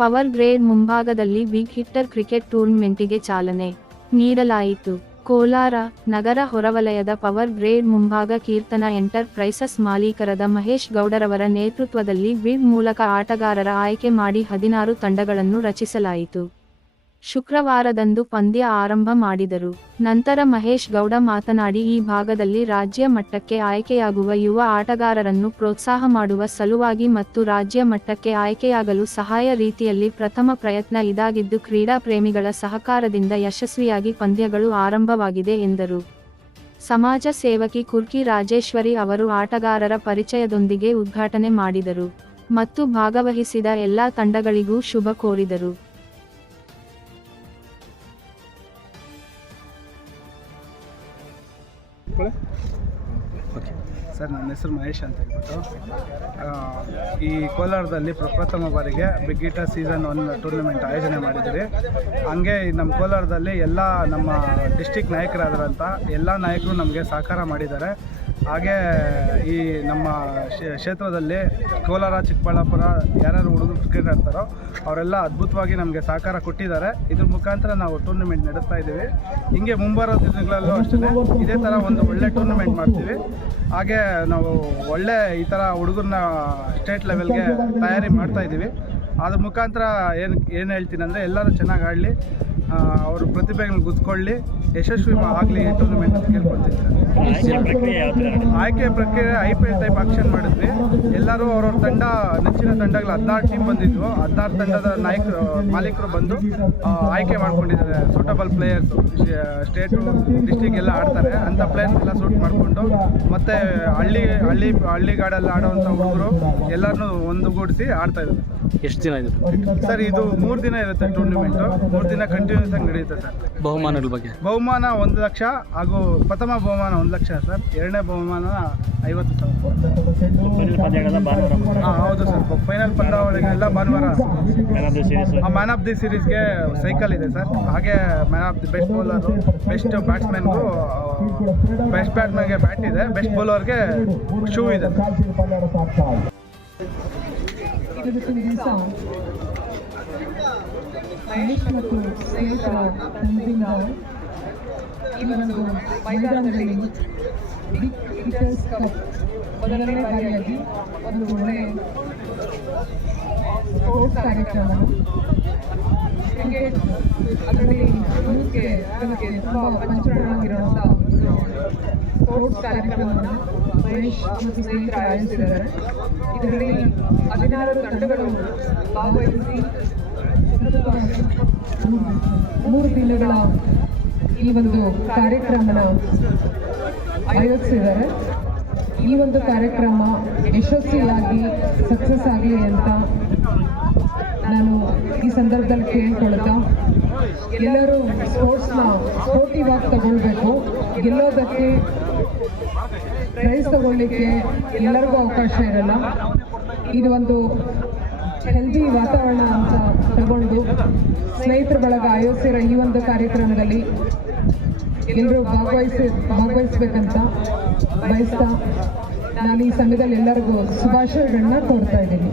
Power grade ಮುಂಭಾಗದಲ್ಲಿ big hitter cricket ಟೂರ್ನಮೆಂಟಿಗೆ ಚಾಲನೆ ನೀಡಲಾಯಿತು. ಕೋಲಾರ ನಗರ ಹೊರವಲಯದ ಪವರ್ ಗ್ರೇಡ್ ಮುಂಭಾಗ ಕೀರ್ತನ ಎಂಟರ್ ಪ್ರೈಸಸ್ ಮಾಲೀಕರಾದ ಮಹೇಶ್ ಗೌಡರವರ ನೇತೃತ್ವದಲ್ಲಿ ಬಿಡ್ ಮೂಲಕ ಆಟಗಾರರ ಆಯ್ಕೆ ಮಾಡಿ 16 ತಂಡಗಳನ್ನು ರಚಿಸಲಾಯಿತು. ಶುಕ್ರವಾರದಂದು ಪಂದ್ಯ ಆರಂಭ ಮಾಡಿದರು. ನಂತರ ಮಹೇಶ್ ಗೌಡ ಮಾತನಾಡಿ, ಈ ಭಾಗದಲ್ಲಿ ರಾಜ್ಯ ಮಟ್ಟಕ್ಕೆ ಆಯ್ಕೆಯಾಗುವ ಯುವ ಆಟಗಾರರನ್ನು ಪ್ರೋತ್ಸಾಹ ಮಾಡುವ ಸಲುವಾಗಿ ಮತ್ತು ರಾಜ್ಯ ಮಟ್ಟಕ್ಕೆ ಆಯ್ಕೆಯಾಗಲು ಸಹಾಯ ರೀತಿಯಲ್ಲಿ ಪ್ರಥಮ ಪ್ರಯತ್ನ ಇದಾಗಿದ್ದು, ಕ್ರೀಡಾ ಪ್ರೇಮಿಗಳ ಸಹಕಾರದಿಂದ ಯಶಸ್ವಿಯಾಗಿ ಪಂದ್ಯಗಳು ಆರಂಭವಾಗಿದೆ ಎಂದರು. ಸಮಾಜ ಸೇವಕಿ ಕುರ್ಕಿ ರಾಜೇಶ್ವರಿ ಅವರು ಆಟಗಾರರ ಪರಿಚಯದೊಂದಿಗೆ ಉದ್ಘಾಟನೆ ಮಾಡಿದರು ಮತ್ತು ಭಾಗವಹಿಸಿದ ಎಲ್ಲಾ ತಂಡಗಳಿಗೂ ಶುಭ ಕೋರಿದರು. ಸರ್, ನನ್ನ ಹೆಸರು ಮಹೇಶ್ ಅಂತ ಹೇಳ್ಬಿಟ್ಟು ಈ ಕೋಲಾರದಲ್ಲಿ ಪ್ರಪ್ರಥಮ ಬಾರಿಗೆ ಬಿಗ್ ಹಿಟ್ಟರ್ ಸೀಸನ್ 1 ಟೂರ್ನಮೆಂಟ್ ಆಯೋಜನೆ ಮಾಡಿದ್ದೀರಿ. ಹಂಗೆ ನಮ್ಮ ಕೋಲಾರದಲ್ಲಿ ಎಲ್ಲ ನಮ್ಮ ಡಿಸ್ಟಿಕ್ ನಾಯಕರಾದಂಥ ಎಲ್ಲ ನಾಯಕರು ನಮಗೆ ಸಹಕಾರ ಮಾಡಿದ್ದಾರೆ. ಹಾಗೆ ಈ ನಮ್ಮ ಕ್ಷೇತ್ರದಲ್ಲಿ ಕೋಲಾರ, ಚಿಕ್ಕಬಳ್ಳಾಪುರ ಯಾರ್ಯಾರು ಹುಡುಗರು ಕ್ರಿಕೆಟ್ ಆಡ್ತಾರೋ ಅವರೆಲ್ಲ ಅದ್ಭುತವಾಗಿ ನಮಗೆ ಸಹಕಾರ ಕೊಟ್ಟಿದ್ದಾರೆ. ಇದ್ರ ಮುಖಾಂತರ ನಾವು ಟೂರ್ನಮೆಂಟ್ ನಡೆಸ್ತಾ ಇದ್ದೀವಿ. ಹಿಂಗೆ ಮುಂಬರೋ ದಿನಗಳಲ್ಲೂ ಅಷ್ಟೇ ಇದೇ ಥರ ಒಂದು ಒಳ್ಳೆ ಟೂರ್ನಮೆಂಟ್ ಮಾಡ್ತೀವಿ. ಹಾಗೆ ನಾವು ಒಳ್ಳೆ ಈ ಥರ ಹುಡುಗರನ್ನ ಸ್ಟೇಟ್ ಲೆವೆಲ್ಗೆ ತಯಾರಿ ಮಾಡ್ತಾಯಿದ್ದೀವಿ. ಅದ್ರ ಮುಖಾಂತರ ಏನು ಹೇಳ್ತೀನಿ ಅಂದರೆ, ಎಲ್ಲರೂ ಚೆನ್ನಾಗಿ ಆಡಲಿ, ಅವರು ಪ್ರತಿಭೆಗಳನ್ನ ಗುರ್ತಿಸ್ಕೊಳ್ಳಿ, ಯಶಸ್ವಿ ಆಗಲಿ ಟೂರ್ನಮೆಂಟ್ ಅಂತ ಕೇಳ್ಕೊಳ್ತೀನಿ ಸರ್. ಆಯ್ಕೆ ಪ್ರಕ್ರಿಯೆ IPL ಟೈಪ್ ಆಕ್ಷನ್ ಮಾಡಿದ್ವಿ. ಎಲ್ಲರೂ ಅವ್ರವ್ರ ತಂಡ, ನೆಚ್ಚಿನ ತಂಡಗಳು 16 ಟೀಮ್ ಬಂದಿದ್ವು. 16 ತಂಡದ ಮಾಲೀಕರು ಬಂದು ಆಯ್ಕೆ ಮಾಡ್ಕೊಂಡಿದ್ದಾರೆ. ಸೂಟಬಲ್ ಪ್ಲೇಯರ್ಸು, ಸ್ಟೇಟು ಡಿಸ್ಟಿಕ್ ಎಲ್ಲ ಆಡ್ತಾರೆ ಅಂಥ ಪ್ಲೇಯರ್ಸ್ ಎಲ್ಲ ಸೂಟ್ ಮಾಡಿಕೊಂಡು, ಮತ್ತು ಹಳ್ಳಿಗಾಡಲ್ಲಿ ಆಡೋವಂಥ ಹುಡುಗರು ಎಲ್ಲರನ್ನೂ ಒಂದುಗೂಡಿಸಿ ಆಡ್ತಾಯಿದ್ದಾರೆ. ಎಷ್ಟು ದಿನ ಇದೆ ಸರ್? ಇದು 3 ದಿನ ಇರುತ್ತೆ ಟೂರ್ನಮೆಂಟು. 3 ದಿನ ಕಂಟಿನ್ಯೂಸ್ ಆಗಿ ನಡೆಯುತ್ತೆ ಸರ್. ಬಹುಮಾನಗಳ ಬಗ್ಗೆ? ಬಹುಮಾನ 1 ಲಕ್ಷ ಹಾಗೂ ಪ್ರಥಮ ಬಹುಮಾನ 1 ಲಕ್ಷ ಸರ್. ಎರಡನೇ ಬಹುಮಾನ 50,000. ಹೌದು ಸರ್. ಫೈನಲ್ ಪಂದ್ಯಾವಳಿಗಳೆಲ್ಲ ಭಾನುವಾರ. ಮ್ಯಾನ್ ಆಫ್ ದಿ ಸೀರೀಸ್ಗೆ ಸೈಕಲ್ ಇದೆ ಸರ್. ಹಾಗೆ man of the best bowler, best ಬ್ಯಾಟ್ಸ್ಮನ್ಗೂ ಬೆಸ್ಟ್ ಬ್ಯಾಟ್ಸ್ಮನ್ಗೆ ಬ್ಯಾಟ್ ಇದೆ, ಬೆಸ್ಟ್ ಬೌಲರ್ಗೆ ಶೂ ಇದೆ ಸರ್. ಮಹೇಶ್ ಮತ್ತು ಸ್ನೇಹಿತರ ತಂಡದಿಂದ ಈ ಒಂದು ಮೈದಾನದಲ್ಲಿ ಬಿಗ್ ಹಿಟ್ಟರ್ಸ್ ಕಪ್ ಮೊದಲನೇ ಬಾರಿಯಾಗಿ ಒಂದು ಒಳ್ಳೆ ಸ್ಪೋರ್ಟ್ಸ್ ಕಾರ್ಯಕ್ರಮ, ಕ್ರಿಕೆಟ್ ಅದರಲ್ಲಿ ಯೂತ್ಗೆ ಅದಕ್ಕೆ ತುಂಬ ಪಂಚರಣವಾಗಿರುವಂಥ ಸ್ಪೋರ್ಟ್ಸ್ ಕಾರ್ಯಕ್ರಮವನ್ನು ಮಹೇಶ್ ಮತ್ತು ಸ್ನೇಹಿತರು ಆಯೋಜಿಸಿದ್ದಾರೆ. ಇದರಲ್ಲಿ 16 ತಂಡಗಳು ಭಾಗವಹಿಸಿ 3 ದಿನಗಳ ಈ ಒಂದು ಕಾರ್ಯಕ್ರಮನ ಆಯೋಜಿಸಿದ್ದಾರೆ. ಈ ಒಂದು ಕಾರ್ಯಕ್ರಮ ಯಶಸ್ವಿಯಾಗಿ ಸಕ್ಸಸ್ ಆಗಲಿ ಅಂತ ನಾನು ಈ ಸಂದರ್ಭದಲ್ಲಿ ಕೇಳ್ಕೊಳ್ತಾ, ಎಲ್ಲರೂ ಸ್ಪೋರ್ಟ್ಸ್ನ ಸ್ಪೋರ್ಟಿವ್ ಆಗಿ ತಗೊಳ್ಬೇಕು. ಗೆಲ್ಲೋದಕ್ಕೆ, ಪ್ರೈಸ್ ತಗೊಳ್ಳಿಕ್ಕೆ ಎಲ್ಲರಿಗೂ ಅವಕಾಶ ಇರಲ್ಲ. ಇದು ಒಂದು ಹೆಲ್ದಿ ವಾತಾವರಣ ಅಂತ ತಗೊಂಡು ಸ್ನೇಹಿತರ ಬಳಗ ಆಯೋಜಿಸಿರೋ ಈ ಒಂದು ಕಾರ್ಯಕ್ರಮದಲ್ಲಿ ಎಲ್ಲರೂ ಭಾಗವಹಿಸಬೇಕಂತ ಬಯಸ್ತಾ ನಾನು ಈ ಸಮಯದಲ್ಲಿ ಎಲ್ಲರಿಗೂ ಶುಭಾಶಯಗಳನ್ನ ಕೋರ್ತಾ ಇದ್ದೀನಿ.